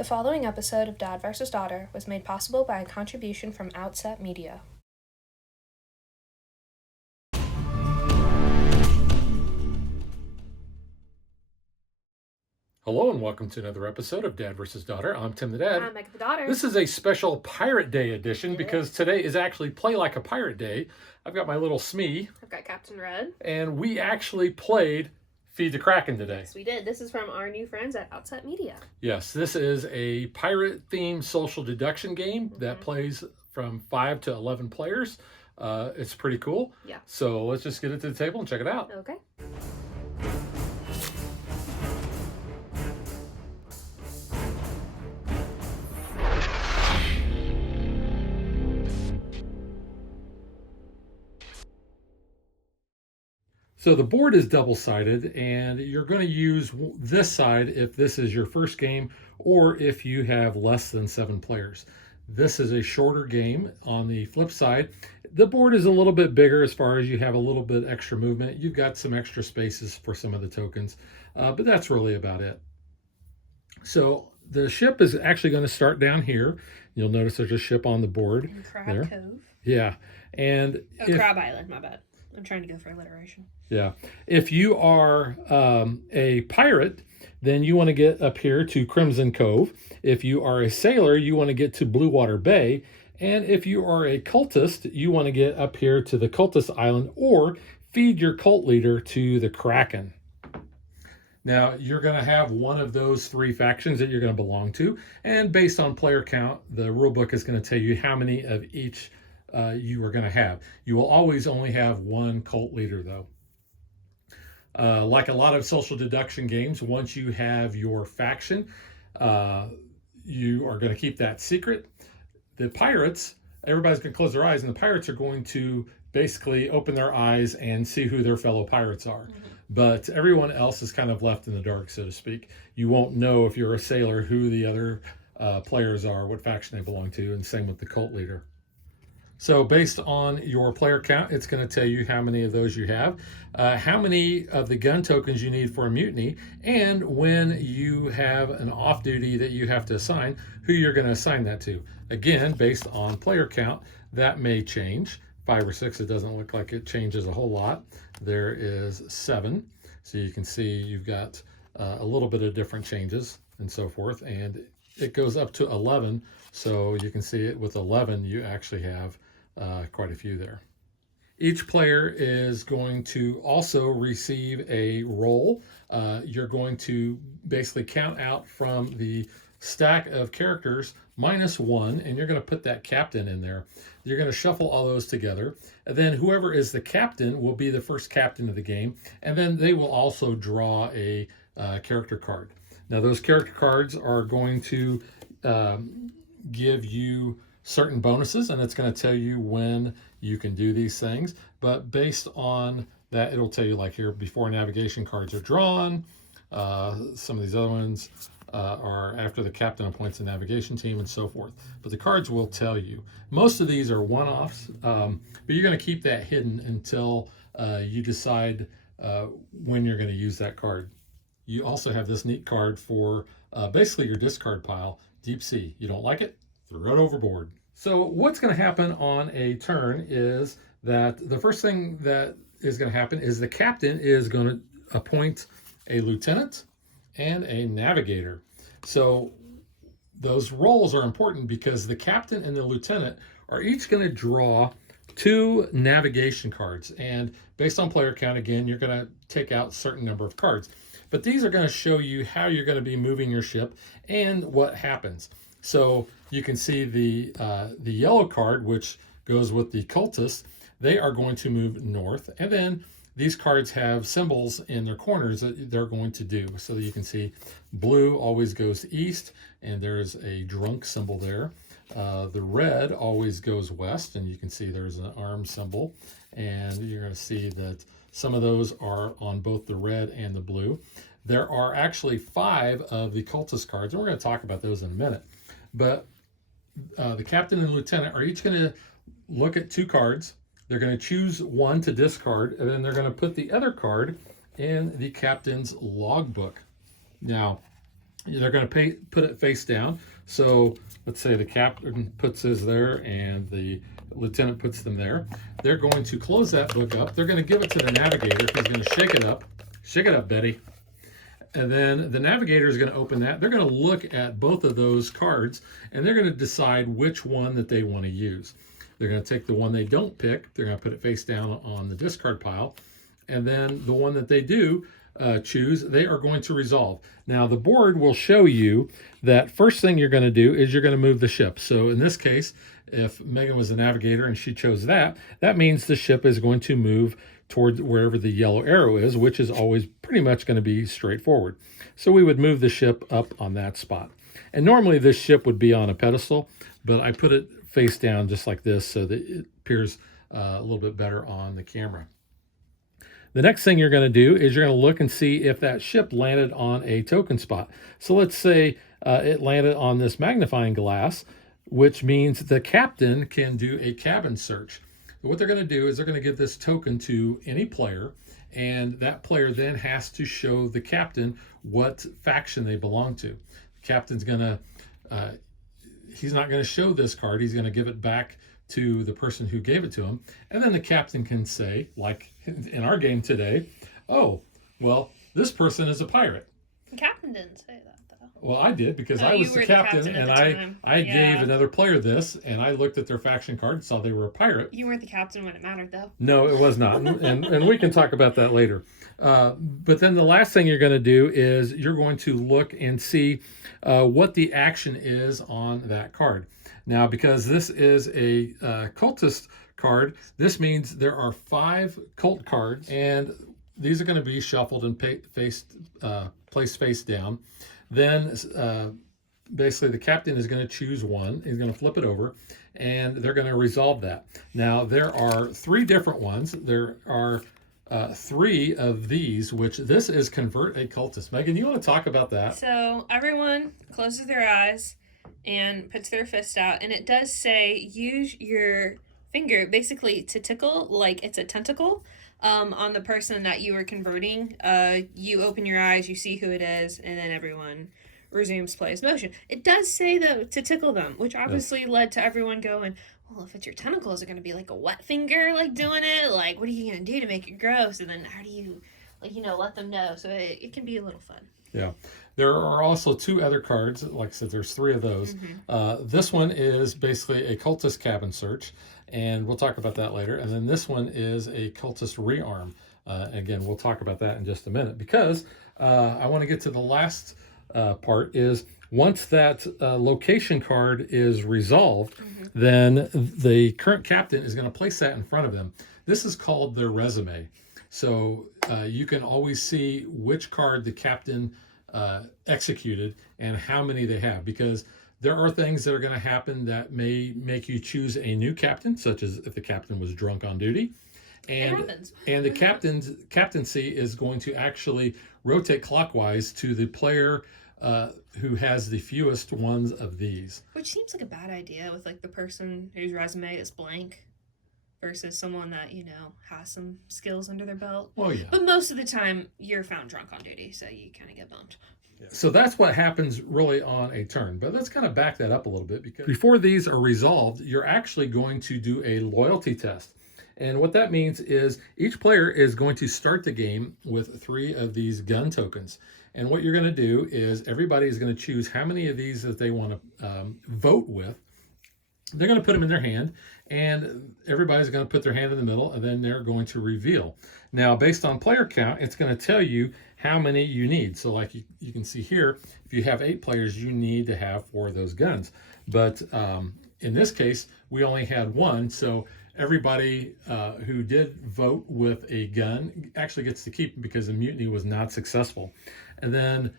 The following episode of Dad vs. Daughter was made possible by a contribution from Outset Media. Hello and welcome to another episode of Dad vs. Daughter. I'm Tim the Dad. I'm Mecca the Daughter. This is a special Pirate Day edition because today is actually Play Like a Pirate Day. I've got my little Smee. I've got Captain Red. And we actually played Feed the Kraken today. Yes, we did. This is from our new friends at Outset Media. Yes, this is a pirate-themed social deduction game that plays from 5 to 11 players. It's pretty cool. Yeah. So let's just get it to the table and check it out. Okay. So the board is double-sided, and you're going to use this side if this is your first game or if you have less than 7 players. This is a shorter game. On the flip side, the board is a little bit bigger as far as you have a little bit extra movement. You've got some extra spaces for some of the tokens, but that's really about it. So the ship is actually going to start down here. You'll notice there's a ship on the board. In Crab there. Cove. Yeah. And Crab Island, my bad. I'm trying to go for alliteration. Yeah. If you are a pirate, then you want to get up here to Crimson Cove. If you are a sailor, you want to get to Blue Water Bay. And if you are a cultist, you want to get up here to the Cultist Island or feed your cult leader to the Kraken. Now, you're going to have one of those 3 factions that you're going to belong to. And based on player count, the rulebook is going to tell you how many of each you are going to have. You will always only have one cult leader, though. Like a lot of social deduction games, once you have your faction, you are going to keep that secret. The pirates, everybody's going to close their eyes, and the pirates are going to basically open their eyes and see who their fellow pirates are. But everyone else is kind of left in the dark, so to speak. You won't know if you're a sailor who the other players are, what faction they belong to, and same with the cult leader. So based on your player count, it's going to tell you how many of those you have, how many of the gun tokens you need for a mutiny, and when you have an off-duty that you have to assign, who you're going to assign that to. Again, based on player count, that may change. 5 or 6, it doesn't look like it changes a whole lot. There is 7. So you can see you've got a little bit of different changes and so forth. And it goes up to 11. So you can see it with 11, you actually have quite a few there. Each player is going to also receive a roll. You're going to basically count out from the stack of characters -1, and you're going to put that captain in there. You're going to shuffle all those together, and then whoever is the captain will be the first captain of the game, and then they will also draw a character card. Now those character cards are going to give you certain bonuses, and it's going to tell you when you can do these things. But based on that, it'll tell you, like here, before navigation cards are drawn. Some of these other ones are after the captain appoints a navigation team and so forth. But the cards will tell you. Most of these are one-offs, but you're going to keep that hidden until you decide when you're going to use that card. You also have this neat card for basically your discard pile, Deep Sea. You don't like it? Throw it overboard. So what's going to happen on a turn is that the first thing that is going to happen is the captain is going to appoint a lieutenant and a navigator. So those roles are important because the captain and the lieutenant are each going to draw 2 navigation cards. And based on player count, again, you're going to take out a certain number of cards. But these are going to show you how you're going to be moving your ship and what happens. So you can see the yellow card, which goes with the cultists. They are going to move north. And then these cards have symbols in their corners that they're going to do. So that you can see blue always goes east, and there's a drunk symbol there. The red always goes west, and you can see there's an arm symbol. And you're going to see that some of those are on both the red and the blue. There are actually 5 of the cultist cards, and we're going to talk about those in a minute. But the captain and lieutenant are each going to look at 2 cards. They're going to choose one to discard, and then they're going to put the other card in the captain's logbook. Now, They're going to put it face down. So let's say the captain puts his there and the lieutenant puts them there. They're going to close that book up. They're going to give it to the navigator, who's going to shake it up. Shake it up, Betty. And then the navigator is going to open that. They're going to look at both of those cards, and they're going to decide which one that they want to use. They're going to take the one they don't pick. They're going to put it face down on the discard pile. And then the one that they do choose, they are going to resolve. Now, the board will show you that first thing you're going to do is you're going to move the ship. So in this case, if Megan was the navigator and she chose that, that means the ship is going to move towards wherever the yellow arrow is, which is always pretty much going to be straightforward. So we would move the ship up on that spot. And normally this ship would be on a pedestal, but I put it face down just like this so that it appears a little bit better on the camera. The next thing you're going to do is you're going to look and see if that ship landed on a token spot. So let's say it landed on this magnifying glass, which means the captain can do a cabin search. What they're going to do is they're going to give this token to any player, and that player then has to show the captain what faction they belong to. The captain's going to, he's not going to show this card. He's going to give it back to the person who gave it to him. And then the captain can say, like in our game today, oh, well, this person is a pirate. The captain didn't say that, though. Well, I did, because I was the captain and I gave another player this, and I looked at their faction card and saw they were a pirate. You weren't the captain when it mattered, though. No, it was not. and we can talk about that later. But then the last thing you're going to do is you're going to look and see what the action is on that card. Now, because this is a cultist card, this means there are 5 cult cards, and these are going to be shuffled and placed face down. Then basically the captain is going to choose one. He's going to flip it over, and they're going to resolve that. Now, there are 3 different ones. There are 3 of these, which this is convert a cultist. Megan, you want to talk about that? So everyone closes their eyes and puts their fist out, and it does say use your finger basically to tickle like it's a tentacle on the person that you are converting. You open your eyes, you see who it is, and then everyone resumes play's motion. It does say, though, to tickle them, which obviously led to everyone going, well, if it's your tentacles, is it going to be like a wet finger, like doing it? Like, what are you going to do to make it gross? And then how do you, like, let them know? So it can be a little fun. Yeah. There are also 2 other cards. Like I said, there's 3 of those. Mm-hmm. This one is basically a cultist cabin search, and we'll talk about that later. And then this one is a cultist rearm. Again, we'll talk about that in just a minute, because I want to get to the last part is once that location card is resolved, then the current captain is going to place that in front of them. This is called their resume. So you can always see which card the captain executed and how many they have, because there are things that are going to happen that may make you choose a new captain, such as if the captain was drunk on duty. And the captaincy is going to actually rotate clockwise to the player who has the fewest ones of these. Which seems like a bad idea with like the person whose resume is blank versus someone that, has some skills under their belt. Well, yeah. But most of the time you're found drunk on duty, so you kind of get bumped. So that's what happens really on a turn. But let's kind of back that up a little bit, because before these are resolved, you're actually going to do a loyalty test. And what that means is each player is going to start the game with 3 of these gun tokens. And what you're going to do is everybody is going to choose how many of these that they want to vote with. They're going to put them in their hand, and everybody's going to put their hand in the middle, and then they're going to reveal. Now, based on player count, it's going to tell you how many you need. So like you can see here, if you have 8 players, you need to have 4 of those guns. But in this case, we only had 1. So everybody who did vote with a gun actually gets to keep it, because the mutiny was not successful. And then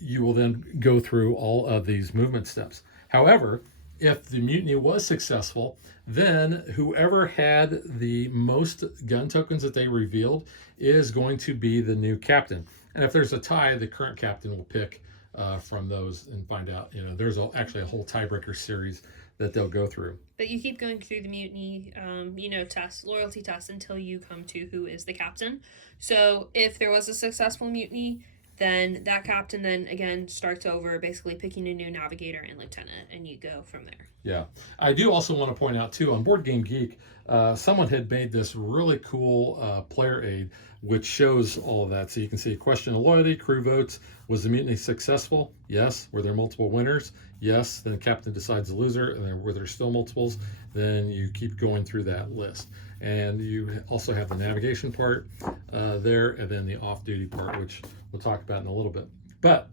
you will then go through all of these movement steps. However, if the mutiny was successful, then whoever had the most gun tokens that they revealed is going to be the new captain. And if there's a tie, the current captain will pick from those and find out. There's actually a whole tiebreaker series that they'll go through. But you keep going through the mutiny, loyalty test until you come to who is the captain. So if there was a successful mutiny, then that captain then again starts over, basically picking a new navigator and lieutenant, and you go from there. Yeah. I do also want to point out, too, on Board Game Geek, someone had made this really cool player aid, which shows all of that. So you can see question of loyalty, crew votes. Was the mutiny successful? Yes. Were there multiple winners? Yes. Then the captain decides the loser. And then were there still multiples? Then you keep going through that list. And you also have the navigation part there, and then the off-duty part, which we'll talk about in a little bit. But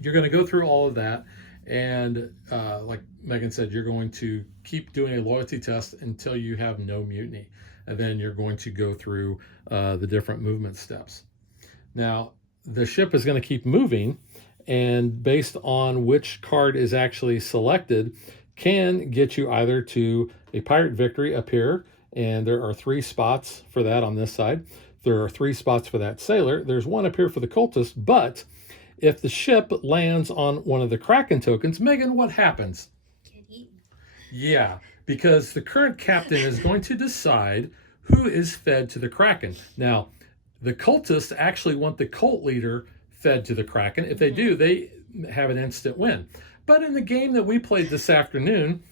you're going to go through all of that. And like Megan said, you're going to keep doing a loyalty test until you have no mutiny. And then you're going to go through the different movement steps. Now, the ship is going to keep moving, and based on which card is actually selected, can get you either to a pirate victory up here, and there are 3 spots for that on this side. There are 3 spots for that sailor. There's 1 up here for the cultist, but if the ship lands on one of the Kraken tokens, Megan, what happens? Get eaten. Yeah, because the current captain is going to decide who is fed to the Kraken. Now, the cultists actually want the cult leader fed to the Kraken. If they do, they have an instant win. But in the game that we played this afternoon,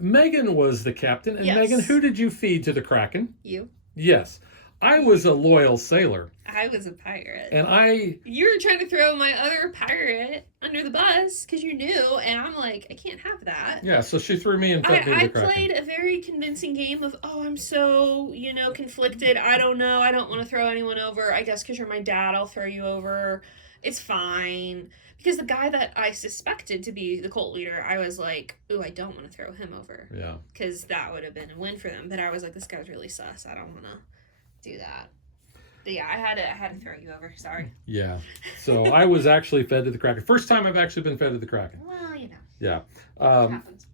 Megan was the captain. And Yes. Megan, who did you feed to the Kraken? You. Yes. I was a loyal sailor. I was a pirate. And You were trying to throw my other pirate under the bus because you knew, and I'm like, I can't have that. yeah, so she threw me and fed me to I the Kraken. played a very convincing game of, I'm so, conflicted. I don't know. I don't want to throw anyone over. I guess because you're my dad, I'll throw you over. It's fine. Because the guy that I suspected to be the cult leader, I was like, ooh, I don't want to throw him over. Yeah. Because that would have been a win for them. But I was like, this guy's really sus. I don't want to do that. But yeah, I had to throw you over. Sorry. Yeah. So I was actually fed to the Kraken. First time I've actually been fed to the Kraken. Well, Yeah. it happens.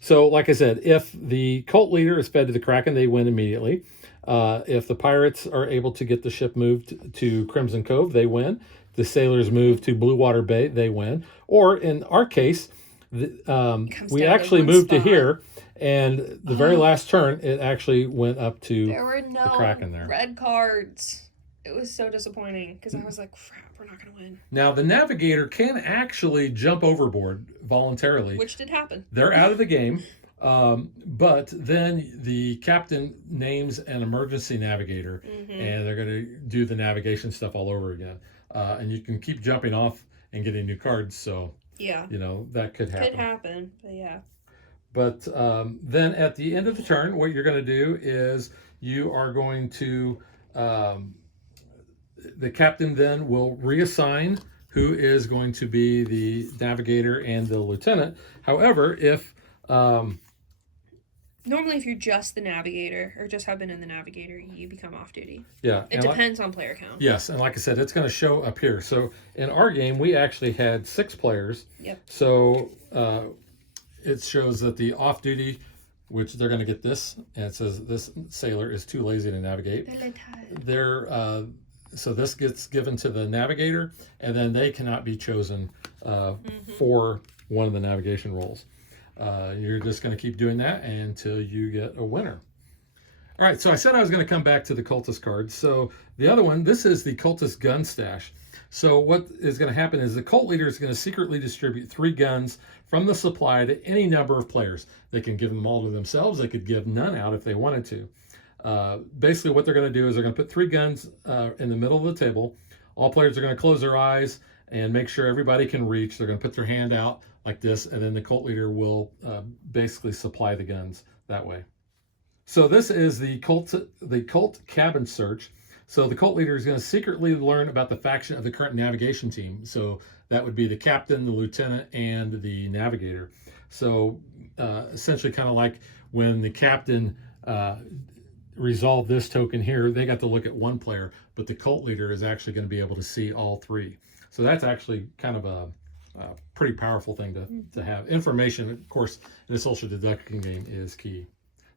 So, like I said, if the cult leader is fed to the Kraken, they win immediately. If the pirates are able to get the ship moved to Crimson Cove, they win. The sailors move to Blue Water Bay, they win. Or in our case, we actually moved to here, and the very last turn, it actually went up to There were no Kraken there. red cards. It was so disappointing because I was like, crap, we're not going to win. Now, the navigator can actually jump overboard voluntarily. Which did happen. They're out of the game. But then the captain names an emergency navigator, and they're going to do the navigation stuff all over again. And you can keep jumping off and getting new cards. So, Yeah. that could happen. Could happen, but yeah. But then at the end of the turn, what you're going to do is you are going to, the captain then will reassign who is going to be the navigator and the lieutenant. However, if Normally, if you're just the navigator or just have been in the navigator, you become off duty. yeah, It depends on player count. yes, and like I said, it's going to show up here. So in our game, we actually had 6 players. Yep. So it shows that the off-duty, which they're going to get this, and it says this sailor is too lazy to navigate. So this gets given to the navigator, and then they cannot be chosen for one of the navigation roles. You're just going to keep doing that until you get a winner. All right, so I said I was going to come back to the cultist cards. So the other one, this is the cultist gun stash. So what is going to happen is the cult leader is going to secretly distribute 3 guns from the supply to any number of players. They can give them all to themselves. They could give none out if they wanted to. Basically, what they're going to do is they're going to put 3 guns in the middle of the table. All players are going to close their eyes and make sure everybody can reach. They're going to put their hand out like this, and then the cult leader will basically supply the guns that way. So this is the cult cabin search. So the cult leader is going to secretly learn about the faction of the current navigation team. So that would be the captain, the lieutenant, and the navigator. So essentially kind of like when the captain resolved this token here, they got to look at one player, but the cult leader is actually going to be able to see all 3. So that's actually kind of a pretty powerful thing to have. Information, of course, in a social deduction game is key.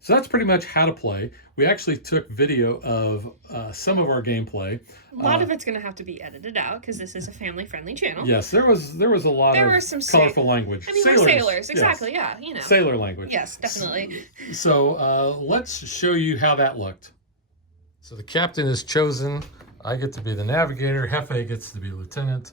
So that's pretty much how to play. We actually took video of some of our gameplay. A lot of it's going to have to be edited out because this is a family-friendly channel. Yes, there was a lot of some colorful language. I mean, we're sailors, exactly. Yes. Yeah, Sailor language. Yes, definitely. So let's show you how that looked. So the captain is chosen I get to be the navigator. Hefe gets to be lieutenant.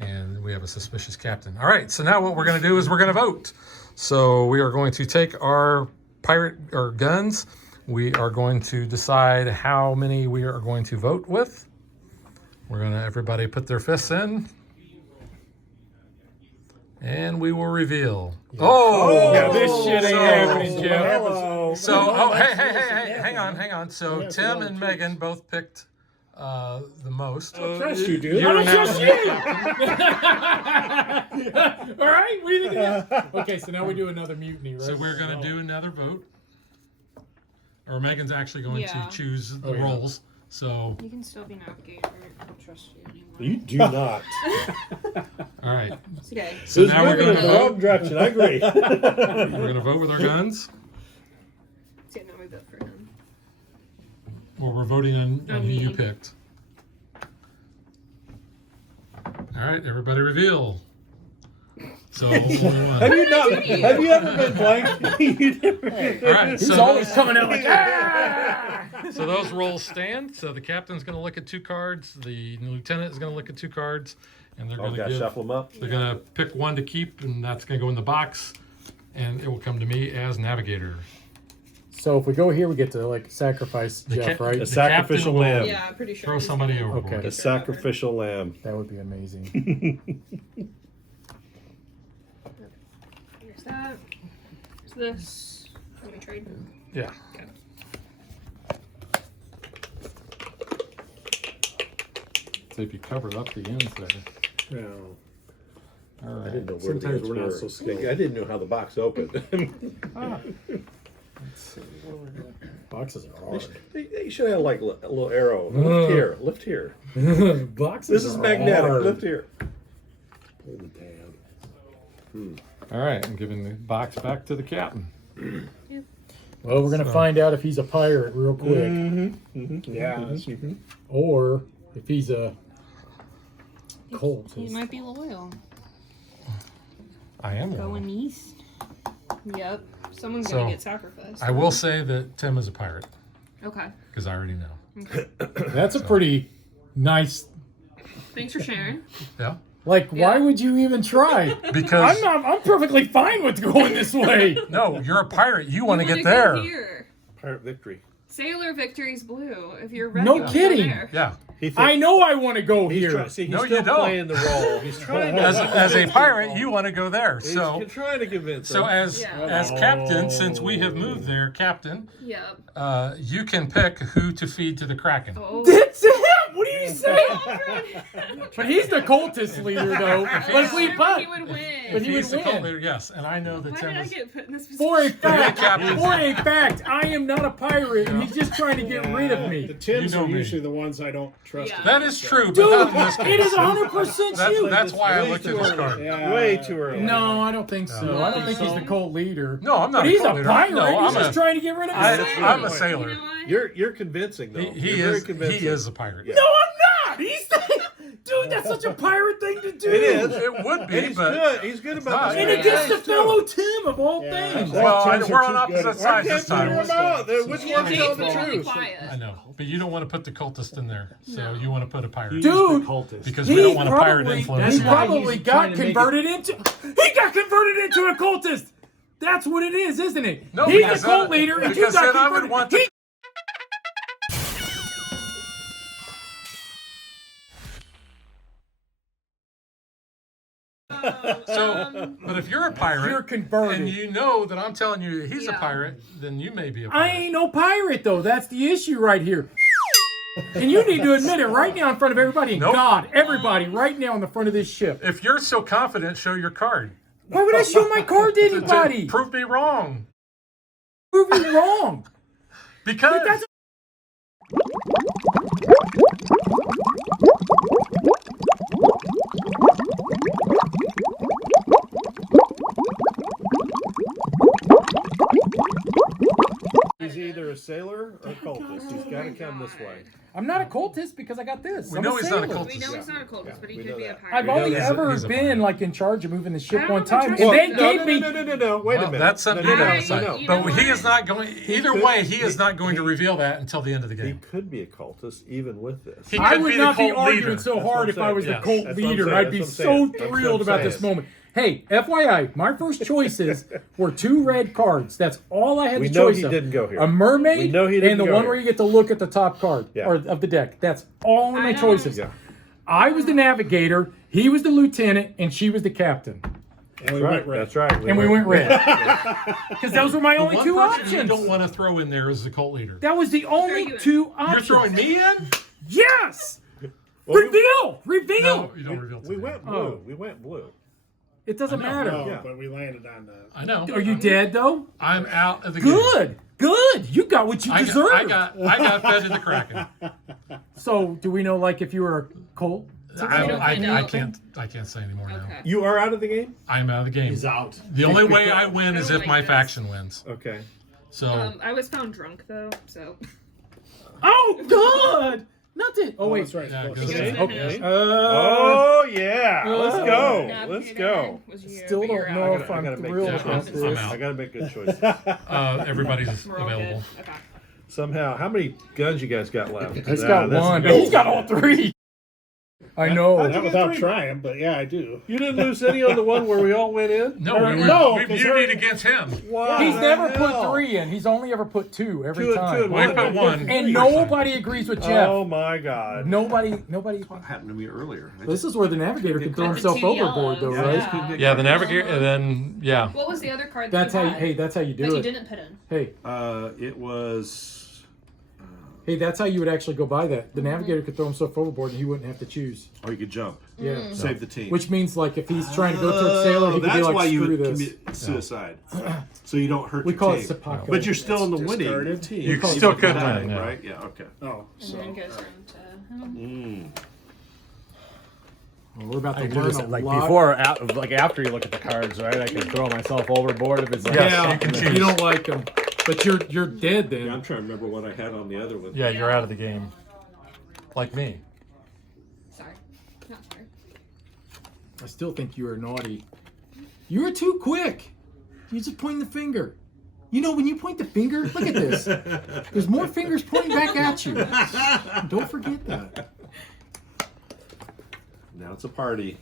And we have a suspicious captain. All right, so now what we're going to do is we're going to vote. So we are going to take our pirate or guns. We are going to decide how many we are going to vote with. We're going to everybody put their fists in. And we will reveal. Yeah. Oh! Yeah, this shit ain't happening, Jeff. Hey, hang on. So Tim and Megan both picked the most. I don't trust you, dude. I don't trust you. All right, what do you think of that? Okay, so now we do another mutiny, right? So we're going to do another vote. Or Megan's actually going to choose the roles. So You can still be navigator. I don't trust you anymore. You do not. all right. Okay. So now we're going to the wrong vote. direction. I agree. We're going to vote with our guns. So now we vote for him. Well, we're voting on who me. you picked. All right, everybody reveal. So only one. Have you not? Have you ever been blank? You never. All right, He's so always coming out like, ah! so those rolls stand. So the captain's going to look at 2 cards. The lieutenant is going to look at 2 cards, and they're going to Shuffle them up. They're going to pick one to keep, and that's going to go in the box, and it will come to me as navigator. So if we go here, we get to like sacrifice Jeff, right? A sacrificial lamb. Yeah, I'm pretty sure. Throw he's somebody gonna- overboard. Okay. A sacrificial lamb. That would be amazing. Here's that. Here's this. Let me trade. Yeah. Okay. So if you cover up the ends there. No. All right. I didn't know where Sometimes these we're not were. so skilled. I didn't know how the box opened. Let's see what we're doing. Boxes are hard. You should have like a little arrow. Lift here. Lift here. Boxes This is are magnetic. hard. Lift here. Pull the tab. All right, I'm giving the box back to the captain. Well, we're gonna find out if he's a pirate real quick, Yeah. or if he's a cultist. He might be loyal. I am one. Going east. Yep. Someone's So, gonna get sacrificed. I will say that Tim is a pirate, Okay. because I already know. That's a pretty nice. Thanks for sharing. Yeah? Like, why would you even try? Because, I'm perfectly fine with going this way. no, you're a pirate. You want to You get wanna there. go here. Pirate victory. Sailor victory's blue. If you're ready, No we'll go kidding. there. Yeah. I know I want to go He's here. he's No, still you don't. playing the role. He's trying to. As a pirate, you want to go there. He's So trying to convince so him. as captain, since we have moved there, captain, Yep. you can pick who to feed to the Kraken. Oh. That's it. What are you saying? But he's the cultist leader, though. But if we He but would win. But he He's would the cult win. leader, yes. And I know that Why Tim did I is. get put in this position? for a fact, Captain. I am not a pirate, and he's just trying to get rid of The me. Tims You know are me. usually the ones I don't trust. Yeah. That is true, but not in this Dude, case. it is 100% you. That's why I Way looked at too this early. card. Yeah. Way too early. No, I don't think so. No. I don't think he's the cult leader. No, I'm not But a he's cult a leader. pirate. No, He's I'm just trying to get rid of me. I'm a You sailor. know what? You're convincing though. He You're very is convincing. he is a pirate. No, I'm not. He's dude. That's such a pirate thing to do. It is. It would be, And he's but good. He's good about not. this. And against the fellow Tim of all things. well, Tims are we're too on good opposite at- I sides can't this figure time. him out. Which Yeah, one's Jake's telling the been really truth? quiet. I know, but you don't want to put the cultist in there, so you want to put a pirate. Dude, Because we don't want a pirate influence. He in there. probably got converted into. He got converted into a cultist. That's what it is, isn't it? No, he's because the cult then- leader, and you because got then I would converted. want to- So, but if you're a pirate, You're converted. and you know that I'm telling you that he's a Yeah. pirate, then you may be a I pirate. ain't no pirate though. That's the issue right here. And you need to admit it right now in front of everybody. And Nope. God, everybody, right now in the front of this ship. If you're so confident, show your card. Why would I show my card to To anybody? prove me wrong. Prove me wrong. Because That's Easy. either a sailor or a cultist. He's got to come this way. I'm not a cultist because I got this. We I'm know he's not a sailor. cultist. We know he's not a cultist, but he we could know be a that. pirate. I've only he's a- ever he's a been pirate. like in charge of moving the ship I one don't know time, what and you're they saying. gave me. No. Wait a minute. That's something no, to no, decide. no. You But know he what? is not going. Either could- way, he is not going to reveal that until the end of the He game. could be a cultist even with this. He I could would be the not be cult arguing leader. so That's what hard I'm if I was saying. the Yes. cult That's what I'm leader. saying. I'd That's be what I'm so saying. That's what thrilled I'm about this saying. moment. Hey, FYI, my first choices were 2 red cards. That's all I had We the know choice he of. didn't go here. A mermaid We know he didn't and the go one here. where you get to look at the top card Yeah. or of the deck. That's all of my I don't- choices. Yeah. I was the navigator, he was the lieutenant, and she was the captain. That's right. That's right. And we went red. Because those were my only One 2 person you options. don't want to throw in there is the cult leader. That was the only you in. 2 You're options. throwing me in? Yes! Well, Reveal! Reveal! No, you don't reveal. We today. went blue. Oh. We went blue. It doesn't matter. No, Yeah. but we landed on the. I know. Are you dead though? I'm out of the game. Good, good. You got what you deserved. I got fed to the Kraken. So, do we know, like, if you were a cult? I can't say anymore now. Okay. You are out of the game? I'm out of the game. He's out. The only way I win is I don't if like my this. faction wins. Okay. So I was found drunk though, so. Oh, good. Nothing. Oh, wait. That's right. Yeah, Close. goes Okay. to- Okay. Uh, Oh yeah. Let's go. Navigator Let's go. was you, Still but you're don't know out. if I I'm gotta make thrilled yeah, about I'm this. out. I gotta make good choices. everybody's We're all available. good. Okay. Somehow, how many guns you guys got left? He's Nah, got that's one. good. He's got all 3. I know. Not without trying, but yeah, I do. You didn't lose any on the one where we all went in? No, we No, we 'cause mutinied against him. Wow. He's never hell? put 3 in. He's only ever put 2 every Two and time. two and We put one. And nobody agrees with Jeff. Oh my God. Nobody. What happened to me earlier? This is where the navigator can throw Put the himself 2 overboard, though, yellows. right? Yeah. Yeah, the navigator, and then yeah. What was the other card? That's that how. you You, had hey, that's how you that do you it. didn't put in. Hey, It was. hey, that's how you would actually go by that. The navigator could throw himself overboard, and he wouldn't have to choose. Oh, you could jump. Yeah. Save the team. Which means, like, if he's trying to go to a sailor, he could that's be like, why you screw would this. commit suicide. So you don't hurt We your call team. it seppuku. But you're still in the winning Discarded. team. You call it still could dying, win, yeah. right? Yeah. Okay. Oh, And so. then it goes down to him. Well, we're about to I can do learn this a like lot. before, like after you look at the cards, right? I can throw myself overboard if it's like. Yes, Yeah, you can you choose. don't like him, but you're dead then. Yeah, I'm trying to remember what I had on the other one. Yeah, you're out of the game. Like me. Sorry. Not sorry. I still think you are naughty. You were too quick. You just pointing the finger. You know, when you point the finger, look at this. There's more fingers pointing back at you. Don't forget that. Now it's a party.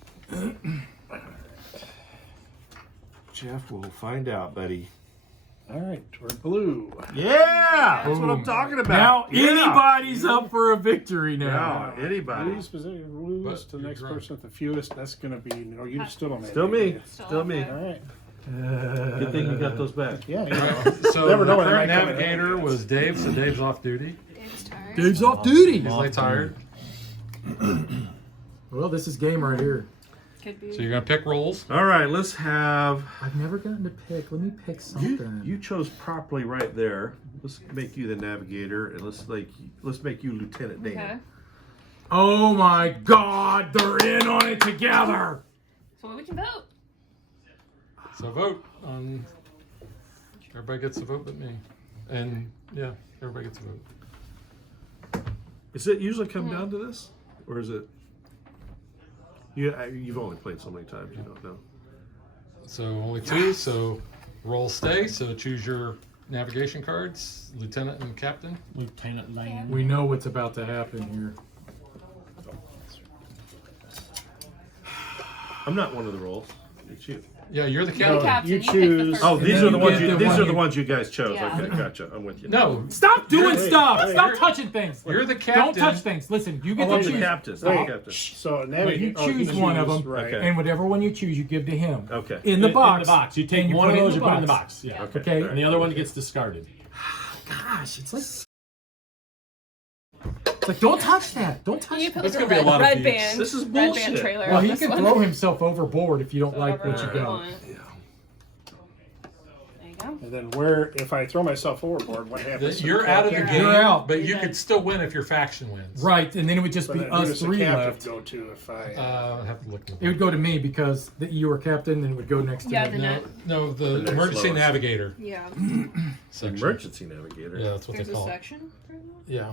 Jeff, we'll find out, buddy. All right, we're blue. Yeah, that's what I'm talking about. Now Yeah. anybody's up for a victory now. Yeah, anybody. Lose position, lose But to the you're next drunk. person at the fewest. That's going to be. No, you still don't have Still any me. idea. Still me. All right. Good thing you got those back. Yeah. You know. So Never know the when they current might come in navigator handy. was Dave, so Dave's off duty. Dave's tired. Dave's off duty. He's like tired. Well, this is game right here. Could be. So you're gonna pick rolls. All right, let's have. I've never gotten to pick. Let me pick something. You chose properly right there. Let's make you the navigator, and let's make you Lieutenant Dan. Okay. Oh my God, they're in on it together. So we can vote. So vote on. Everybody gets a vote but me. And yeah, everybody gets a vote. Does it usually come down to this, or is it? You've only played so many times, you don't know. So only 2, so rolls stay. So choose your navigation cards, lieutenant and captain. Lieutenant Lane. We know what's about to happen here. I'm not one of the roles. It's you. Yeah, you're the You're the captain. captain. you You pick the choose- first Oh, one. these then are the you ones get you. the These one are the you- ones you guys chose. Yeah. Okay, gotcha. I'm with you. No, Stop doing You're- stuff. wait, Stop you're- touching things. you're the captain. Don't touch things. Listen, you get Oh, I'm to the choose. captain. I'm the Wait. captain. So You navigate. choose one of them, Right. Okay. and whatever one you choose, you give to him. Okay. In the box. In the box. You take And you one put of it in those, the you put it in the box. box. Yeah. Okay. And the other one gets discarded. Gosh, it's like don't touch that. Don't touch You that. put That's like a gonna be a lot of red views. band. This is Red band bullshit. trailer. Well, on he this can one. throw himself overboard if you don't like what you Whatever got. want. There you go. And then if I throw myself overboard, what happens? You're out of the You're game, You're out. but You're you dead. could still win if your faction wins. Right, and then it would just But be then who us does the 3 captain left. go to if I? I have to look. It would go to me because you were captain, and it would go next to Yeah, me. the net. No, the next emergency lowest. navigator Yeah. section. Emergency navigator. Yeah, that's what There's they a call it. section for that? Yeah,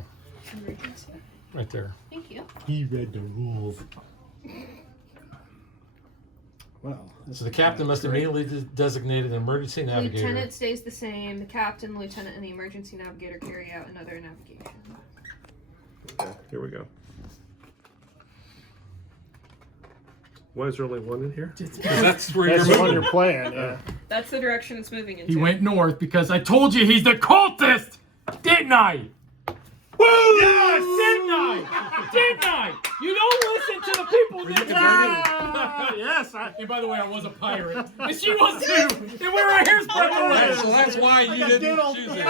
Emergency. right there. Thank you. He read the rules. Well, So the captain must immediately designate an emergency navigator. Lieutenant stays the same. The captain, lieutenant, and the emergency navigator carry out another navigation. Okay, here we go. Why is there only one in here? 'Cause that's where that's you're the one moving. you're playing. Yeah. That's the direction it's moving into. He went north because I told you he's the cultist, didn't I? Woo! Yes, didn't I? Didn't I? You don't listen to the people that Yes. And by the way, I was a pirate. And she was too. And we were a hair's breadth Right, away. so that's why you didn't choose it.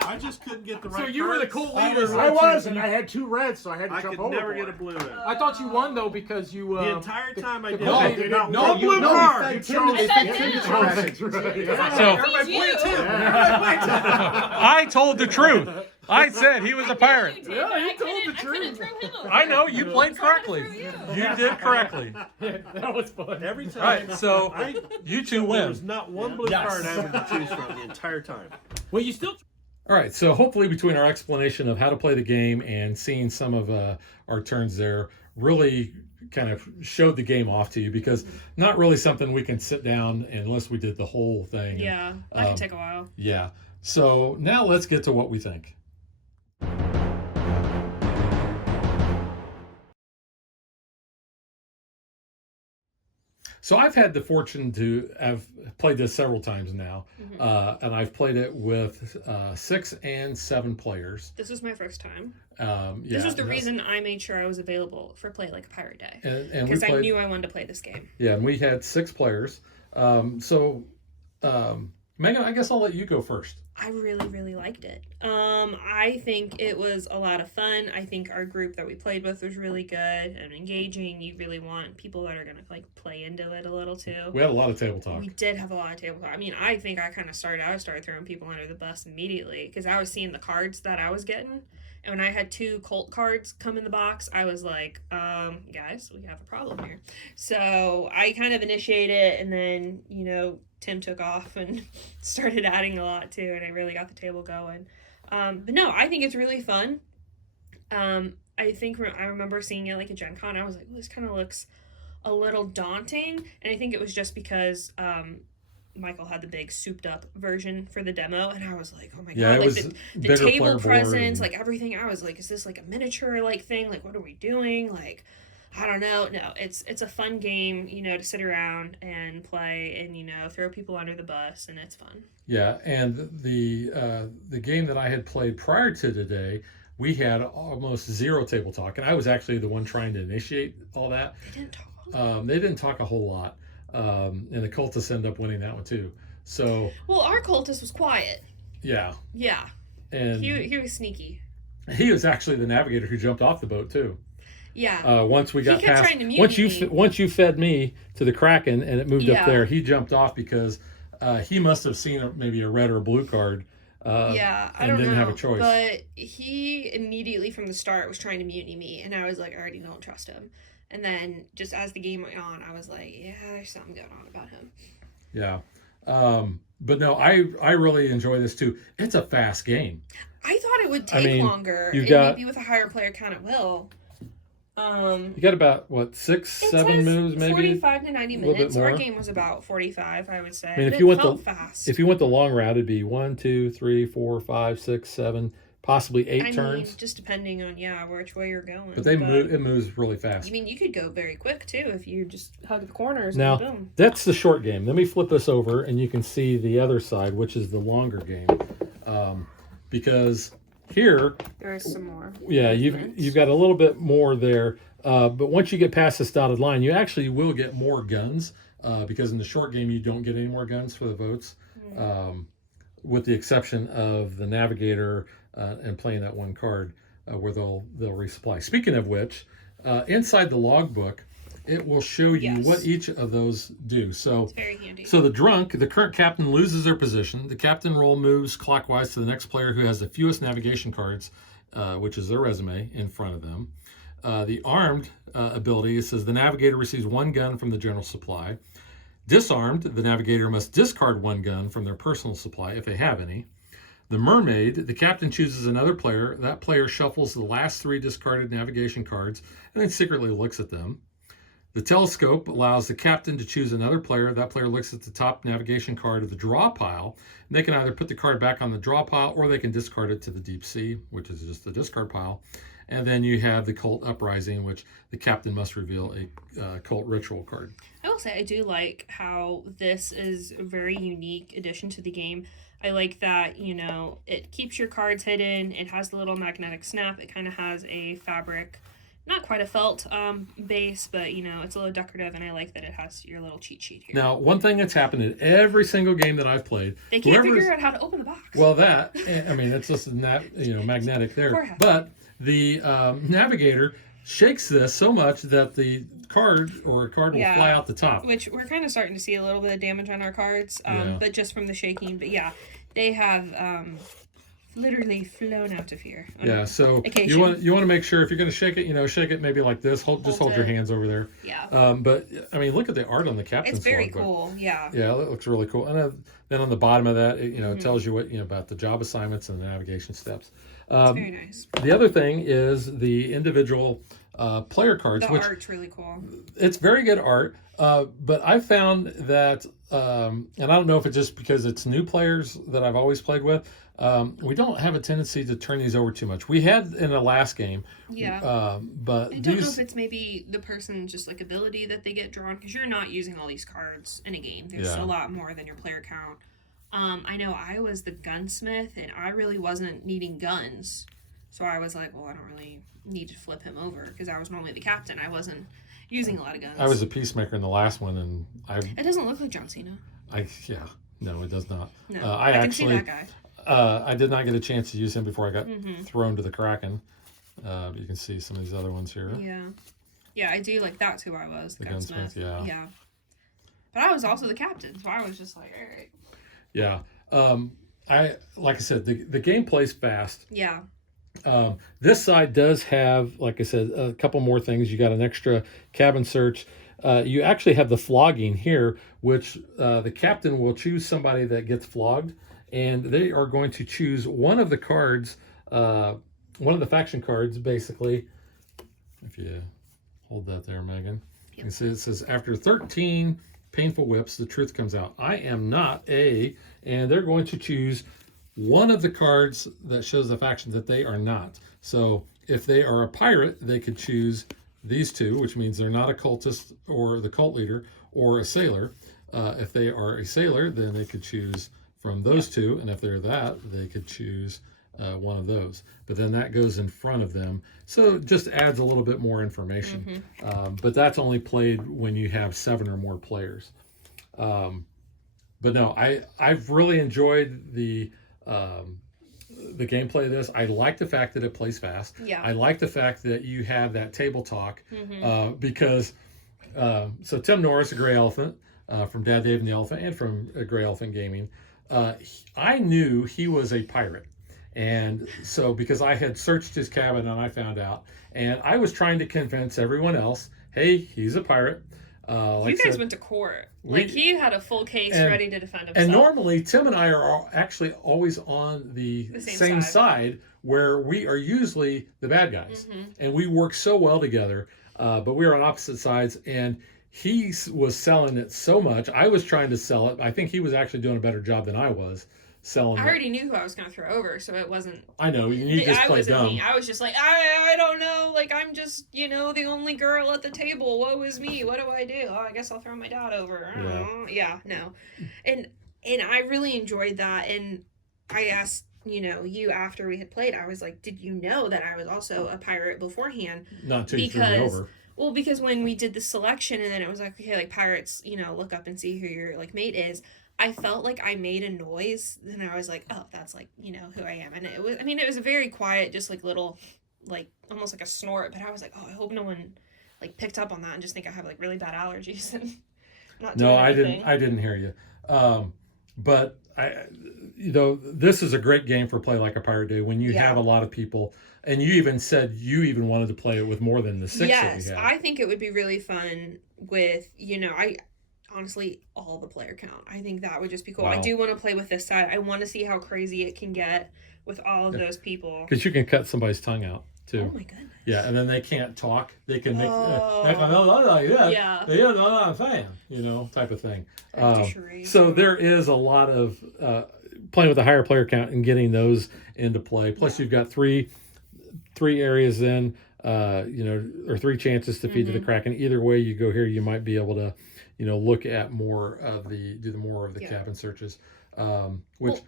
I just couldn't get the right. So you were the cards. cult leader. I was, and I had 2 reds, so I had to I jump could overboard. never get a blue in. I thought you won though because you. The entire time I did. No, I they did not didn't. one blue No, card. you chose. I said You him. chose things, right? Yeah. So He's you. I told the truth. I said he was a pirate. Yeah, you told the I couldn't truth. throw him over. I know you played correctly. Throw you. You did correctly. That was fun. Every time. Right, so I, you two there was win. not one blue Yes. card I had to choose from the entire time. Well, you still. All right, so hopefully between our explanation of how to play the game and seeing some of our turns there, really kind of showed the game off to you, because not really something we can sit down unless we did the whole thing. Yeah, that Um, could take a while. Yeah. So now let's get to what we think. So I've had the fortune to have played this several times now, and I've played it with 6 and 7 players. This was my first time. Yeah, This was the and that's- reason I made sure I was available for Play Like a Pirate Day. and we Because I played, knew I wanted to play this game. yeah, and we had 6 players. Megan, I guess I'll let you go first. I really, really liked it. I think it was a lot of fun. I think our group that we played with was really good and engaging. You really want people that are gonna like play into it a little too. We had a lot of table talk. We did have a lot of table talk. I mean, I think I kind of started throwing people under the bus immediately because I was seeing the cards that I was getting. And when I had 2 Colt cards come in the box, I was like, guys, we have a problem here. So I kind of initiated it, and then, you know, Tim took off and started adding a lot too, and I really got the table going. But no, I think it's really fun. I think I remember seeing it like at Gen Con. I was like, this kind of looks a little daunting. And I think it was just because Michael had the big souped up version for the demo, and I was like, oh my Yeah, god, it like was the bigger player table board presence, and- like everything. I was like, is this like a miniature like thing? Like, what are we doing? Like, I don't know. No, it's a fun game, you know, to sit around and play and, you know, throw people under the bus, and it's fun. Yeah, and the game that I had played prior to today, we had almost 0 table talk, and I was actually the one trying to initiate all that. They didn't talk. They didn't talk a whole lot, and the cultists ended up winning that one too. So Well, our cultist was quiet. yeah, Yeah, and he was sneaky. he was actually the navigator who jumped off the boat too. Yeah. Once we got kept past, trying to once mutiny. once you fed me to the Kraken and it moved Yeah. up there, he jumped off because he must have seen maybe a red or blue card. Yeah, I and don't didn't know. have a choice. But he immediately from the start was trying to mutiny me, and I was like, I already don't trust him. And then just as the game went on, I was like, yeah, there's something going on about him. Yeah. But no, I really enjoy this too. It's a fast game. I thought it would I take mean, longer. you've And got- maybe with a higher player count it will. You got about what 6, It 7 says moves maybe. 45 to 90 little bit minutes. Our more. game was about 45, I would say. I mean, But if you it went felt the fast. if you went the long route, it'd be 1, 2, 3, 4, 5, 6, 7, possibly 8 I turns. mean, just depending on which way you're going. But it moves really fast. I mean, you could go very quick too if you just hug the corners Now, and boom. that's the short game. Let me flip this over and you can see the other side, which is the longer game. Because here, There's some more. yeah, you've got a little bit more there. But once you get past this dotted line, you actually will get more guns. Because in the short game, you don't get any more guns for the votes. With the exception of the navigator and playing that one card where they'll resupply. Speaking of which, inside the logbook, it will show you Yes. what each of those do. So It's very handy. So the drunk, the current captain, loses their position. The captain role moves clockwise to the next player who has the fewest navigation cards, which is their resume, in front of them. The armed ability says the navigator receives one gun from the general supply. Disarmed, the navigator must discard one gun from their personal supply if they have any. The mermaid, the captain chooses another player. That player shuffles the last 3 discarded navigation cards and then secretly looks at them. The telescope allows the captain to choose another player. That player looks at the top navigation card of the draw pile. They can either put the card back on the draw pile or they can discard it to the deep sea, which is just the discard pile. And then you have the cult uprising, which the captain must reveal a cult ritual card. I will say I do like how this is a very unique addition to the game. I like that, you know, it keeps your cards hidden. It has the little magnetic snap. It kind of has a fabric, not quite a felt base, but, you know, it's a little decorative, and I like that it has your little cheat sheet here. Now, one thing that's happened in every single game that I've played, They can't whoever's- figure out how to open the box. Well, that, I mean, it's just magnetic Poor there. Happy. But the navigator shakes this so much that the card will fly out the top. Which we're kind of starting to see a little bit of damage on our cards, Yeah. but just from the shaking. But yeah, they have literally flown out of here. Yeah, so occasion. you want to make sure if you're going to shake it, shake it maybe like this. Hold your it. hands over there. Yeah. But I mean, look at the art on the captain's It's very logbook. cool. Yeah. Yeah, that looks really cool. And then on the bottom of that, it tells you what about the job assignments and the navigation steps. It's very nice. The other thing is the individual player cards, The which art's really cool. it's very good art. But I found that, and I don't know if it's just because it's new players that I've always played with, we don't have a tendency to turn these over too much. We had in the last game, Yeah. but I don't know these, if it's maybe the person's just like ability that they get drawn, because you're not using all these cards in a game. There's Yeah. a lot more than your player count. I know I was the gunsmith, and I really wasn't needing guns. So I was like, well, I don't really need to flip him over, because I was normally the captain. I wasn't using a lot of guns. I was a peacemaker in the last one, and It doesn't look like John Cena. no, it does not. No, I can actually, see that guy. I did not get a chance to use him before I got thrown to the Kraken. You can see some of these other ones here. Yeah, I do like that's who I was, the gunsmith. yeah. But I was also the captain, so I was just like, all right. Yeah. Like I said, the game plays fast. Yeah. This side does have, like I said, a couple more things. You got an extra cabin search. You actually have the flogging here, which the captain will choose somebody that gets flogged, and they are going to choose one of the cards, one of the faction cards, basically. If you hold that there, Megan. You can see it says, after 13 painful whips, the truth comes out. I am not and they're going to choose one of the cards that shows the faction that they are not. So if they are a pirate, they could choose these two, which means they're not a cultist or the cult leader or a sailor. If they are a sailor, then they could choose from those two. And if they're that, they could choose one of those. But then that goes in front of them. So it just adds a little bit more information. But that's only played when you have 7 or more players. But no, I've really enjoyed the gameplay of this. I like the fact that it plays fast. Yeah. I like the fact that you have that table talk because so Tim Norris, a Gray Elephant, from Dad Dave and the Elephant, and from Gray Elephant Gaming, I knew he was a pirate. And so because I had searched his cabin and I found out, and I was trying to convince everyone else, hey, he's a pirate. You guys went to court. He had a full case ready to defend himself. And normally, Tim and I are actually always on the same side, where we are usually the bad guys. And we work so well together, but we are on opposite sides. And he was selling it so much. I was trying to sell it. I think he was actually doing a better job than I was selling I it. already knew who I was going to throw over, so it wasn't... I know, you just play dumb. I was just like, I don't know, like, I'm just, the only girl at the table. Woe is me. What do I do? Oh, I guess I'll throw my dad over. No. And I really enjoyed that, and I asked, you after we had played, I was like, did you know that I was also a pirate beforehand? Not until you threw me over. Well, because when we did the selection, and then it was like, okay, like, pirates, look up and see who your, like, mate is, I felt like I made a noise, and I was like, oh, that's, like, who I am. And it was a very quiet, just, like, little, like, almost like a snort, but I was like, oh, I hope no one like picked up on that and just think I have like really bad allergies and not doing No, I anything. didn't. I didn't hear you. But this is a great game for Play Like a Pirate Day when you Yeah. have a lot of people, and you even said you even wanted to play it with more than the 6 Yes, that we had. I think it would be really fun with, I honestly, all the player count. I think that would just be cool. I Wow. do want to play with this side. I want to see how crazy it can get with all of those people. Because you can cut somebody's tongue out too. Oh my goodness. Yeah, and then they can't talk. They can make Yeah. type of thing. Charade. So there is a lot of playing with a higher player count and getting those into play. Plus, you've got three areas in, or 3 chances to feed to the Kraken. Either way you go here, you might be able to, look at more of the cabin searches, which.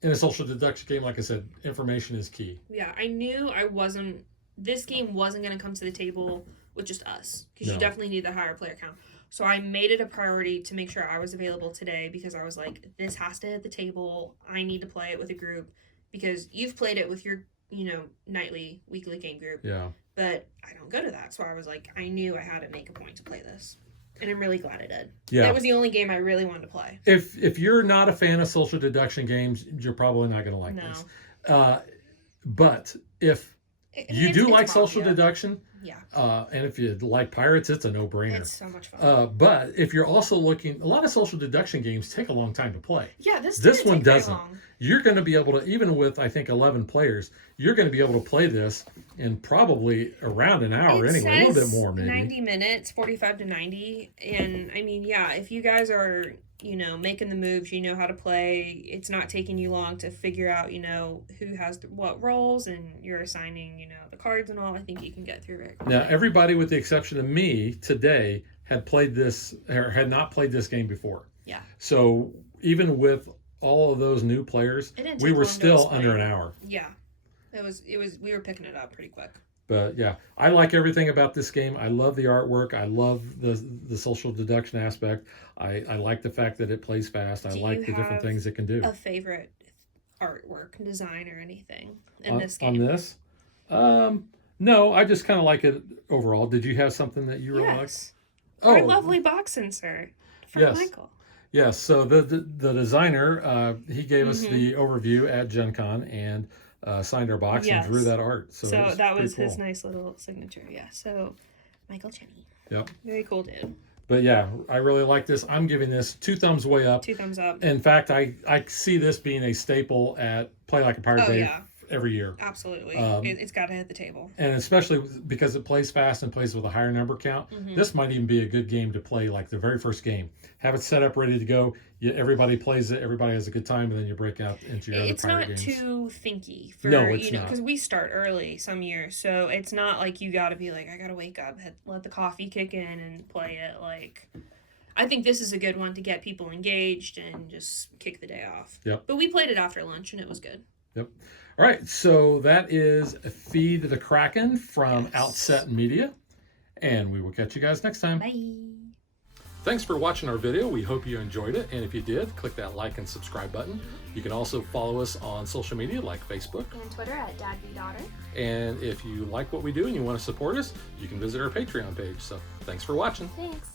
In a social deduction game, like I said, information is key. Yeah, I knew this game wasn't going to come to the table with just us. Because No. you definitely need the higher player count. So I made it a priority to make sure I was available today because I was like, this has to hit the table. I need to play it with a group. Because you've played it with your, nightly, weekly game group. Yeah. But I don't go to that. So I was like, I knew I had to make a point to play this. And I'm really glad I did. Yeah. That was the only game I really wanted to play. If you're not a fan of social deduction games, you're probably not going to like No. this. But if you do like social deduction, Yeah. and if you like pirates, it's a no-brainer. It's so much fun. But if you're also looking, a lot of social deduction games take a long time to play. Yeah, this This didn't one take very doesn't. long. You're going to be able to, even with, I think, 11 players, you're going to be able to play this in probably around an hour It anyway, a little bit says more maybe. 90 minutes, 45 to 90. And I mean, yeah, if you guys are, making the moves, you know how to play, it's not taking you long to figure out, who has what roles and you're assigning, the cards and all. I think you can get through it. Now, everybody with the exception of me today had played this, or had not played this game before. Yeah. So even with all of those new players, It didn't we take were long to still explain. under an hour. Yeah. It was, we were picking it up pretty quick. But yeah, I like everything about this game. I love the artwork. I love the social deduction aspect. I like the fact that it plays fast. I Do like you the different have things it can do. A favorite artwork, design, or anything in this game? On this? No, I just kind of like it overall. Did you have something that you really liked? Yes. Oh, Our lovely box insert from Yes. Michael. yes. So the designer, he gave us Mm-hmm. the overview at Gen Con and signed our box Yes. and drew that art. So, So that was pretty his cool. nice little signature. Yeah. So Michael Jenny. Yep. Very cool dude. But yeah, I really like this. I'm giving this 2 thumbs way up. 2 thumbs up. In fact, I see this being a staple at Play Like a Pirate Oh, Day yeah. every year. Absolutely. Um, It's got to hit the table. And especially because it plays fast and plays with a higher number count, Mm-hmm. this might even be a good game to play like the very first game. Have it set up, ready to go. Everybody plays it, everybody has a good time, and then you break out into your It's other not pirate games. too thinky for, No, it's not. because we start early some years. So it's not like you got to be like, I got to wake up, let the coffee kick in and play it. Like, I think this is a good one to get people engaged and just kick the day off. Yep. But we played it after lunch and it was good. Yep. All right, so that is Feed the Kraken from Yes. Outset Media, and we will catch you guys next time. Bye. Thanks for watching our video. We hope you enjoyed it, and if you did, click that like and subscribe button. You can also follow us on social media like Facebook, And Twitter at DadBeDaughter. and if you like what we do and you want to support us, you can visit our Patreon page. So thanks for watching. Thanks.